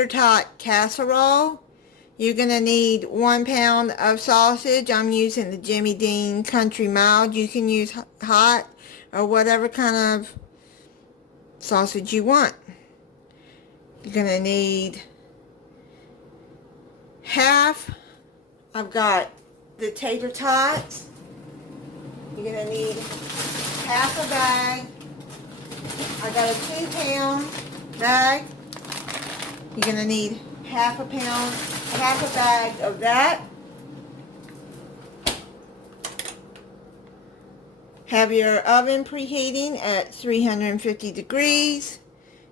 Tater Tot Casserole. You're going to need 1 pound of sausage. I'm using the Jimmy Dean Country Mild. You can use hot or whatever kind of sausage you want. You're going to need half. I've got the tater tots. You're going to need half a bag. I got a 2-pound bag. You're going to need half a bag of that. Have your oven preheating at 350 degrees.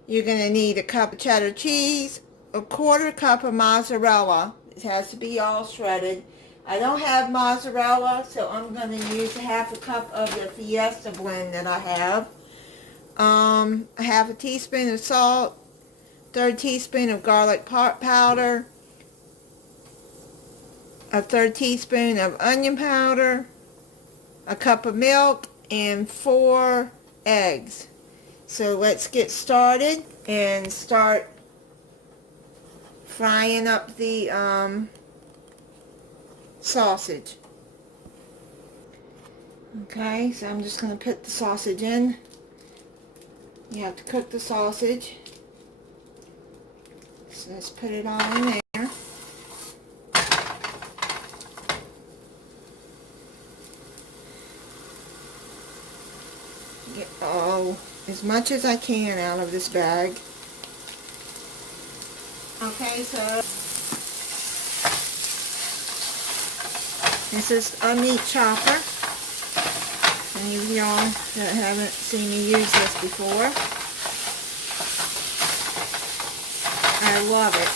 You're going to need a cup of cheddar cheese, a 1/4 cup of mozzarella. It has to be all shredded. I don't have mozzarella, so I'm going to use half a cup of the Fiesta blend that I have. A half a teaspoon of salt, 1/3 teaspoon of garlic powder, a 1/3 teaspoon of onion powder, a cup of milk, and 4 eggs. So let's get started and start frying up the sausage. Okay, so I'm just going to put the sausage in. You have to cook the sausage. So let's put it all in there. Get as much as I can out of this bag. Okay, so this is a meat chopper. Any of y'all that haven't seen me use this before, I love it.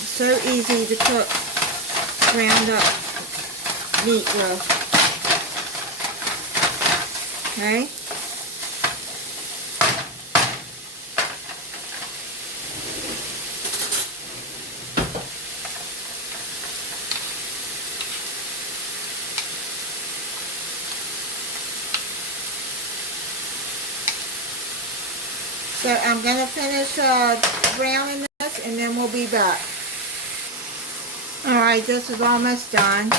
It's so easy to cook ground up meat with. Okay. So I'm going to finish browning this and then we'll be back. Alright, this is almost done.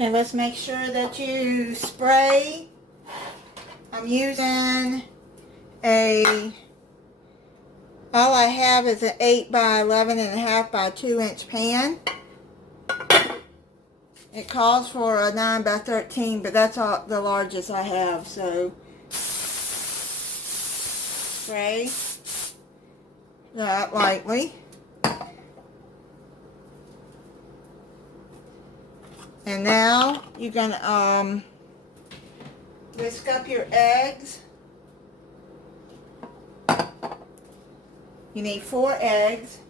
And let's make sure that you spray. I'm using all I have is an 8 by 11.5 by 2 inch pan. It calls for a 9 by 13, but that's all the largest I have. So spray that lightly. And now you're going to whisk up your eggs. You need 4 eggs.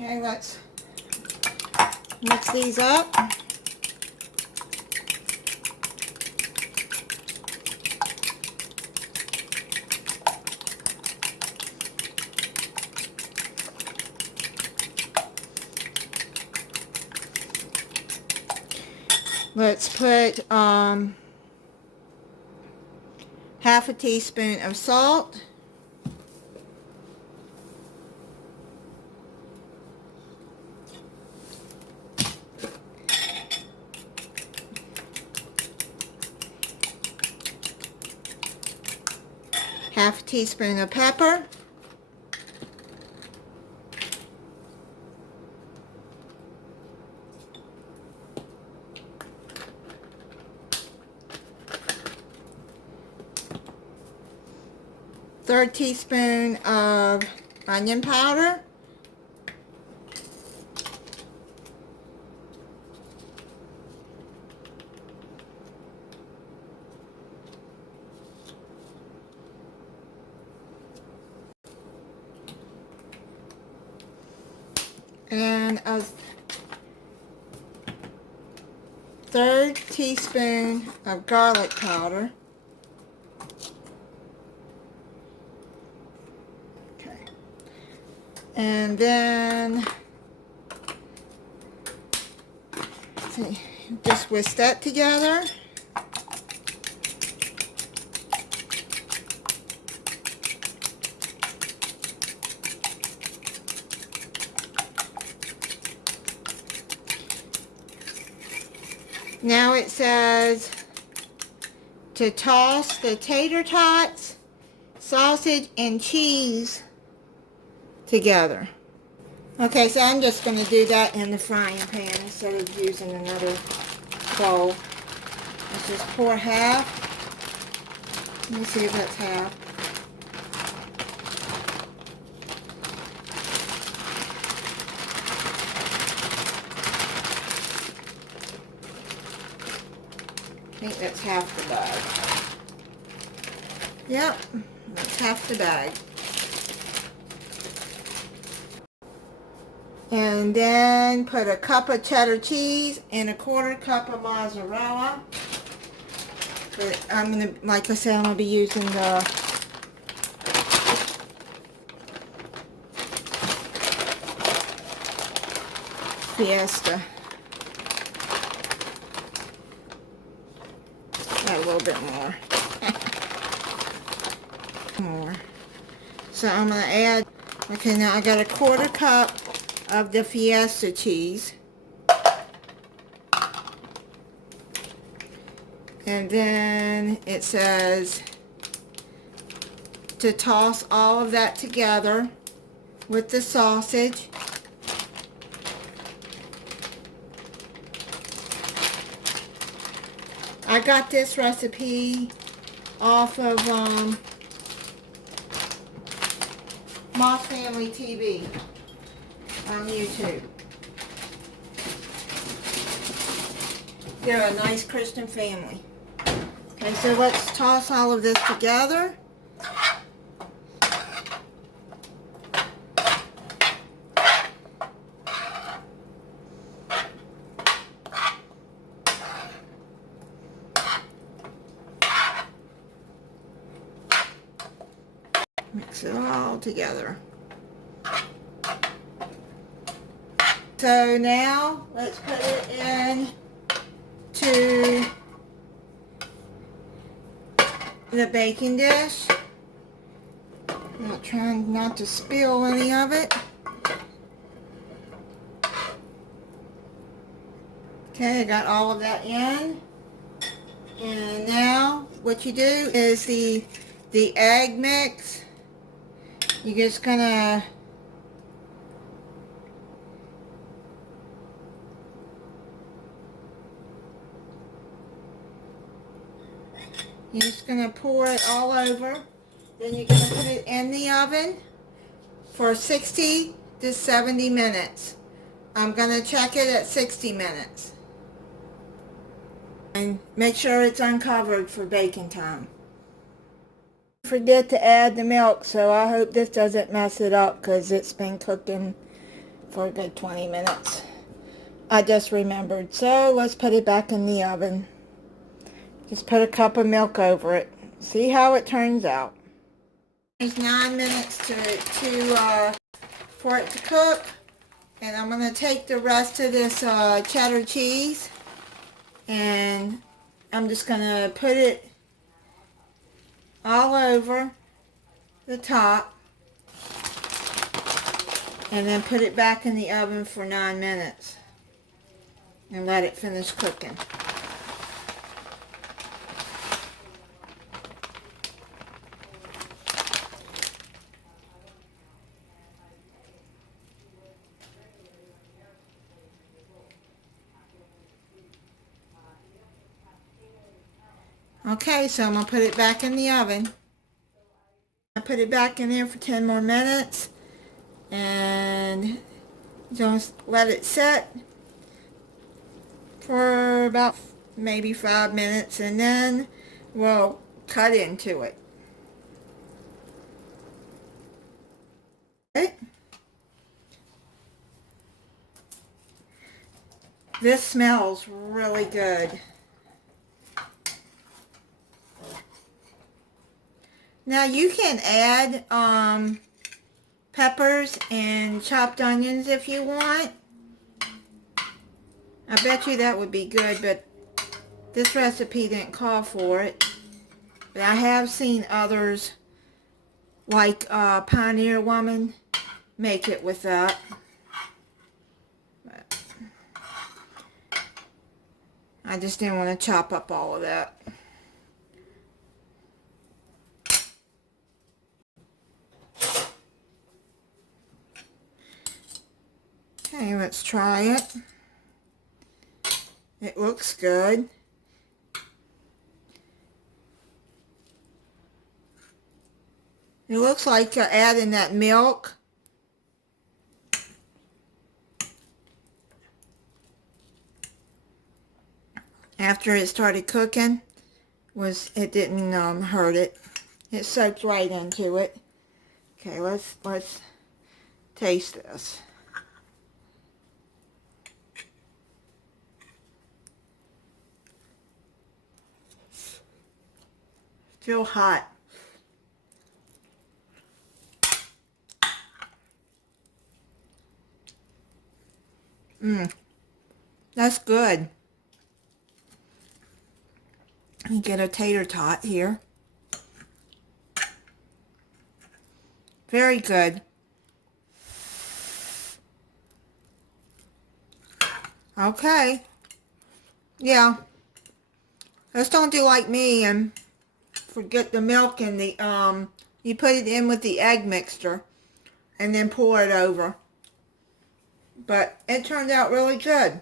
Okay, let's mix these up. Let's put half a teaspoon of salt. half a teaspoon of pepper, third teaspoon of onion powder, and a third teaspoon of garlic powder. Okay. And then, see, just whisk that together. Now it says to toss the tater tots, sausage, and cheese together. Okay, so I'm just going to do that in the frying pan instead of using another bowl. Let's just pour half. Let me see if that's half. I think that's half the bag. Yep, that's half the bag. And then put a cup of cheddar cheese and a quarter cup of mozzarella. But I'm going to, like I said, I'm going to be using the Fiesta. A little bit more. More. So I'm going to add, okay, now I got a quarter cup of the Fiesta cheese. And then it says to toss all of that together with the sausage. I got this recipe off of Moss Family TV on YouTube. They're a nice Christian family. Okay, so let's toss all of this together. Mix it all together. So now let's put it in to the baking dish. Not trying not to spill any of it. Okay, I got all of that in. And now what you do is the egg mix. You're just gonna pour it all over. Then you're gonna put it in the oven for 60 to 70 minutes. I'm gonna check it at 60 minutes. And make sure it's uncovered for baking time. Forget to add the milk, so I hope this doesn't mess it up because it's been cooking for a good 20 minutes. I just remembered. So let's put it back in the oven. Just put a cup of milk over it. See how it turns out. It's 9 minutes for it to cook. And I'm going to take the rest of this cheddar cheese and I'm just going to put it all over the top and then put it back in the oven for 9 minutes and let it finish cooking. Okay, so I'm going to put it back in the oven. I put it back in there for 10 more minutes. And just let it set for about maybe 5 minutes. And then we'll cut into it. Okay. This smells really good. Now you can add peppers and chopped onions if you want. I bet you that would be good, but this recipe didn't call for it. But I have seen others, like Pioneer Woman, make it with that. But I just didn't want to chop up all of that. Okay, let's try it. It looks good. It looks like adding that milk. After it started cooking, it didn't hurt it. It soaked right into it. Okay, let's taste this. Still hot. That's good. Let me get a tater tot here. Very good. Okay. Yeah. Just don't do like me and forget the milk and the, you put it in with the egg mixture and then pour it over. But it turned out really good.